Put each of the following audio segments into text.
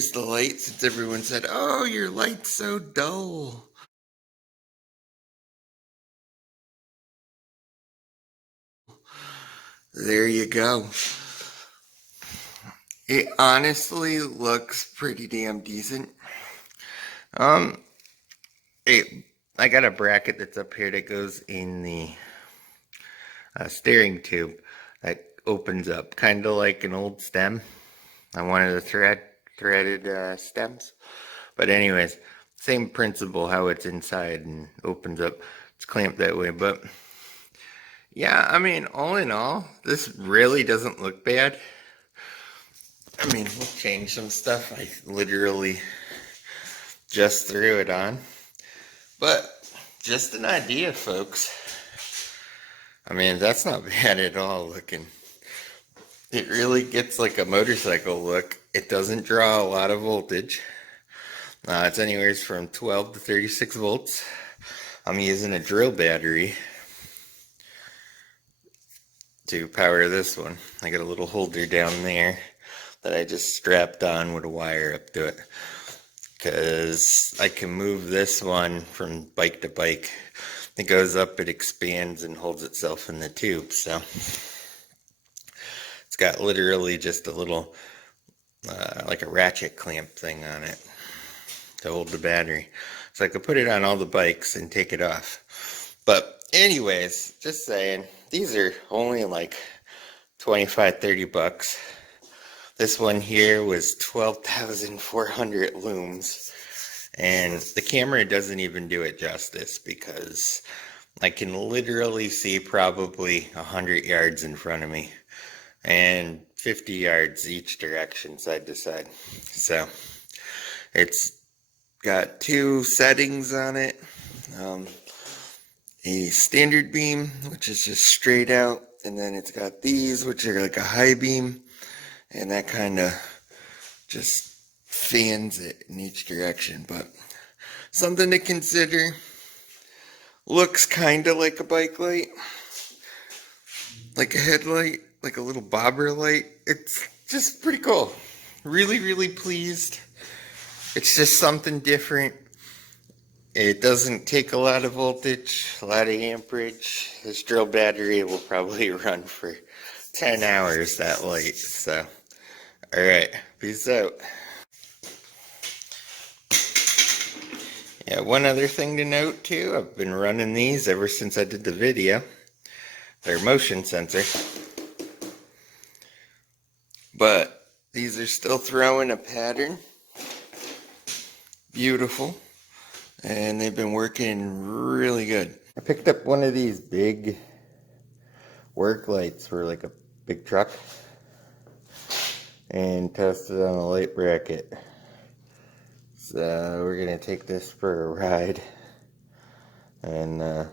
motorized the light since everyone said, "Oh, your light's so dull." There you go. It honestly looks pretty damn decent. Um, I got a bracket that's up here that goes in the steering tube that opens up, kind of like an old stem. I wanted the threaded stems. But anyways, same principle, how it's inside and opens up. It's clamped that way. But yeah, I mean, all in all, this really doesn't look bad. I mean, we'll change some stuff. I literally just threw it on. But just an idea, folks. I mean, that's not bad at all looking. It really gets like a motorcycle look. It doesn't draw a lot of voltage. It's anywhere from 12 to 36 volts. I'm using a drill battery to power this one. I got a little holder down there that I just strapped on with a wire up to it, because I can move this one from bike to bike. It goes up, it expands and holds itself in the tube. So it's got literally just a little like a ratchet clamp thing on it to hold the battery. So I could put it on all the bikes and take it off. But anyways, just saying, these are only like 25-30 bucks. This one here was 12,400 looms. And the camera doesn't even do it justice, because I can literally see probably 100 yards in front of me and 50 yards each direction, side to side. So it's got two settings on it. A standard beam, which is just straight out, and then it's got these, which are like a high beam, and that kind of just fans it in each direction. But something to consider. Looks kind of like a bike light, like a headlight, like a little bobber light. It's just pretty cool. Really, really pleased. It's just something different. It doesn't take a lot of voltage, a lot of amperage. This drill battery will probably run for 10 hours, that light. So, alright, peace out. Yeah, one other thing to note too, I've been running these ever since I did the video. They're motion sensor. But these are still throwing a pattern. Beautiful. And they've been working really good. I picked up one of these big work lights for like a big truck and tested on a light bracket. So we're gonna take this for a ride. And I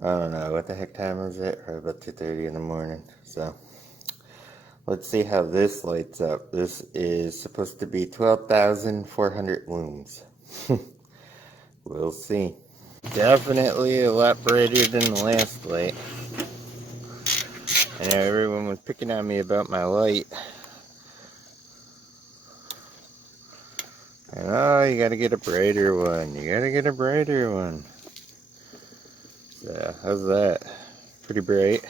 don't know, what the heck time is it? Probably about 2:30 in the morning. So let's see how this lights up. This is supposed to be 12,400 looms. We'll see. Definitely a lot brighter than the last light. I know everyone was picking on me about my light. And oh, you gotta get a brighter one. You gotta get a brighter one. So, how's that? Pretty bright.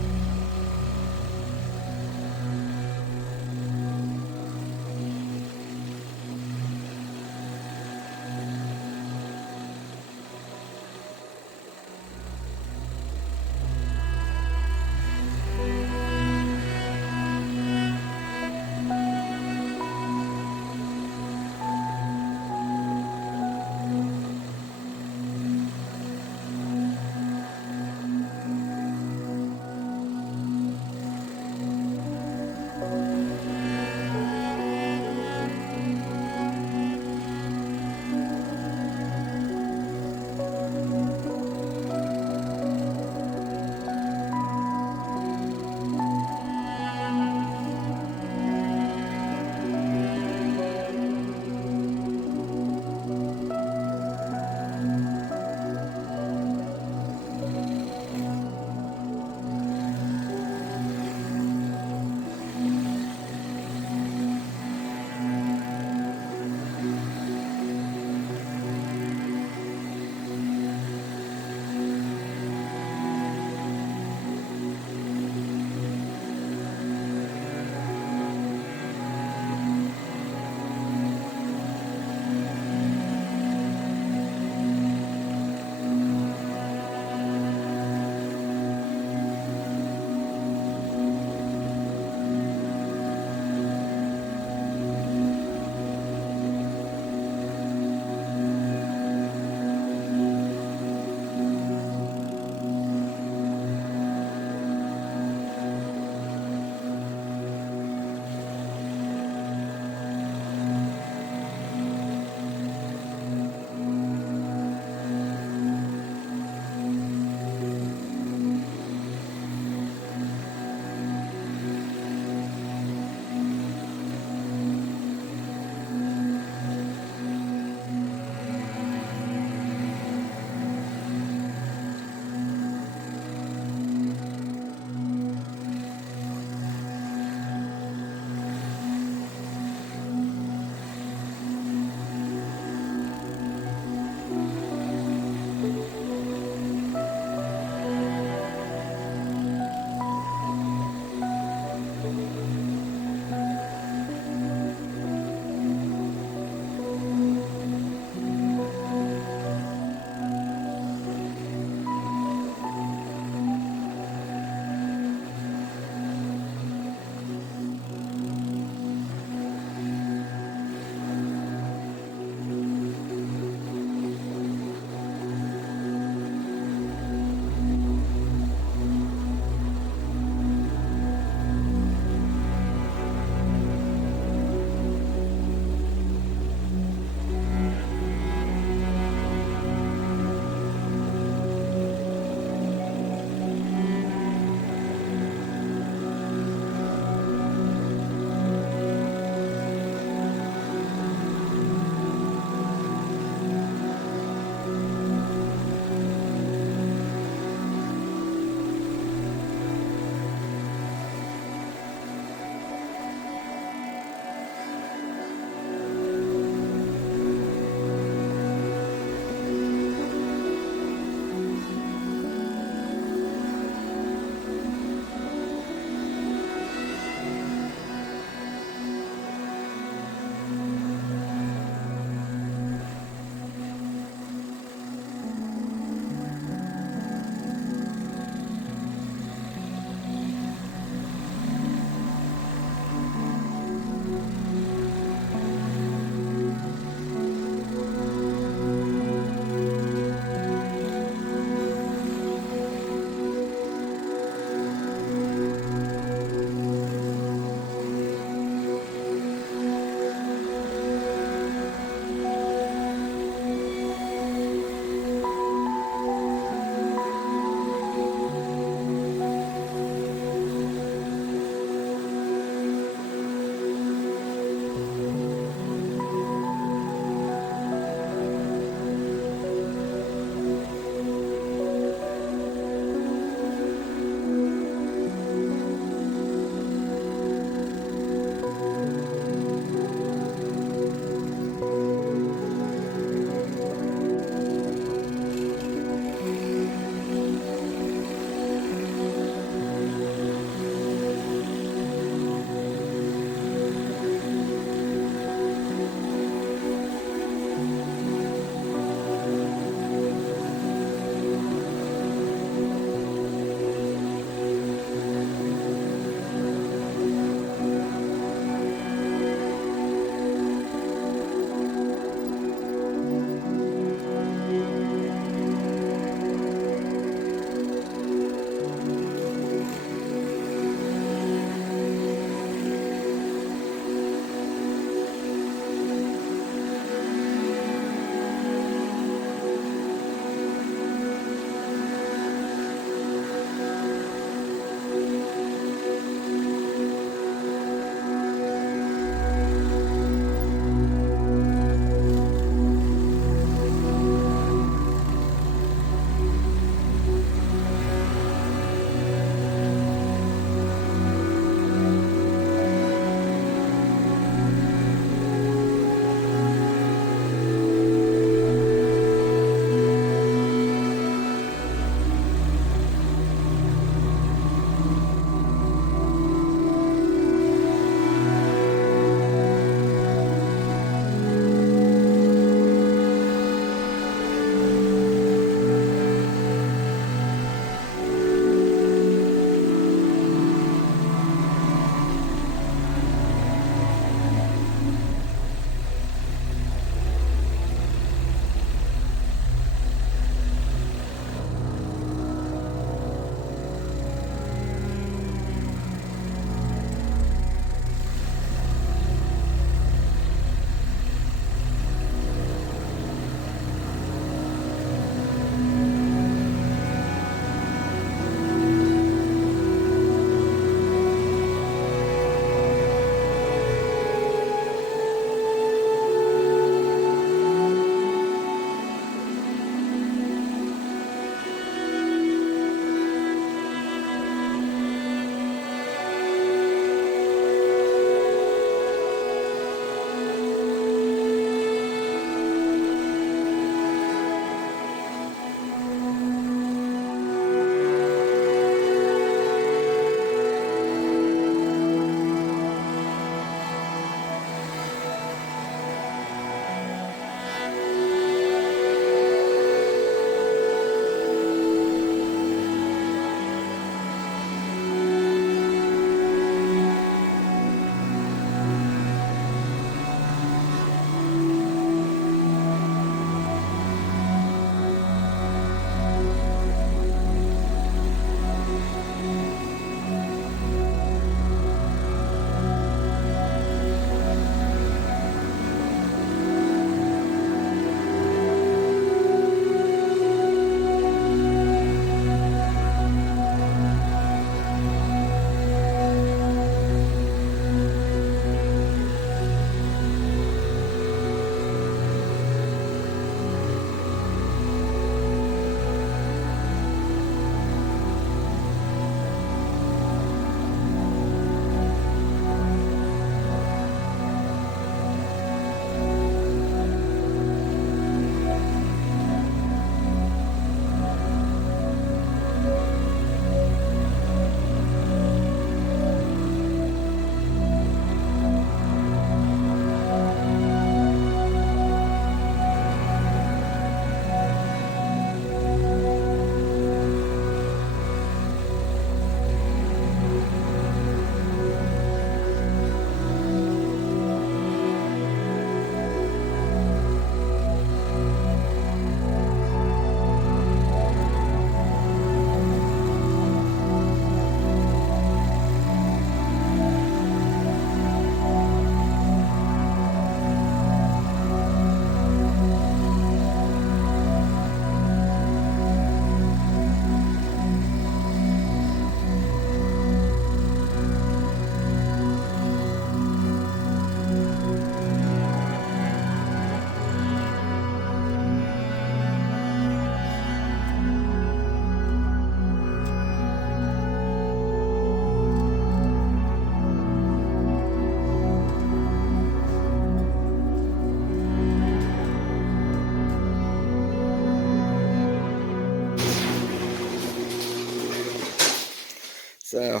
So,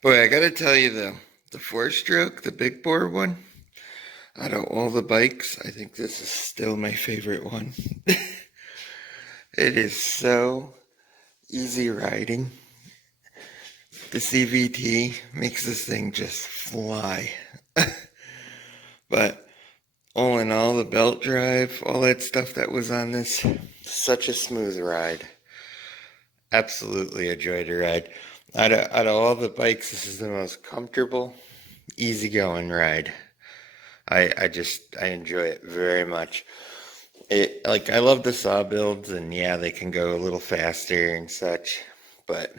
boy, I gotta tell you the four-stroke, the big bore one, out of all the bikes, I think this is still my favorite one. It is so easy riding. The CVT makes this thing just fly. But all in all, the belt drive, all that stuff that was on this, such a smooth ride. Absolutely a joy to ride. Out of all the bikes, this is the most comfortable, easygoing ride. I enjoy it very much. I love the saw builds, and yeah, they can go a little faster and such, but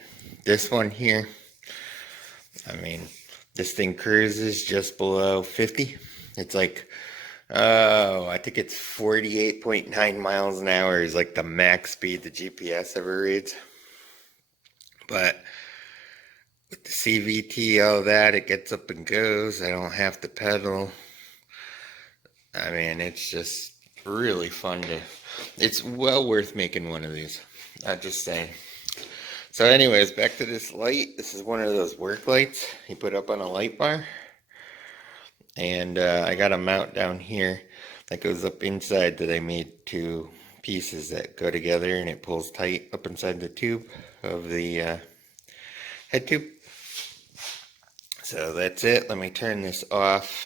this one here, I mean, this thing cruises just below 50. It's like, oh, I think it's 48.9 miles an hour is like the max speed the GPS ever reads. But with the CVT, all that, it gets up and goes. I don't have to pedal. I mean, it's just really fun to, it's well worth making one of these. I'm just saying. So anyways, back to this light. This is one of those work lights you put up on a light bar. And I got a mount down here that goes up inside that I made two pieces that go together, and it pulls tight up inside the tube of the head tube. So that's it. Let me turn this off.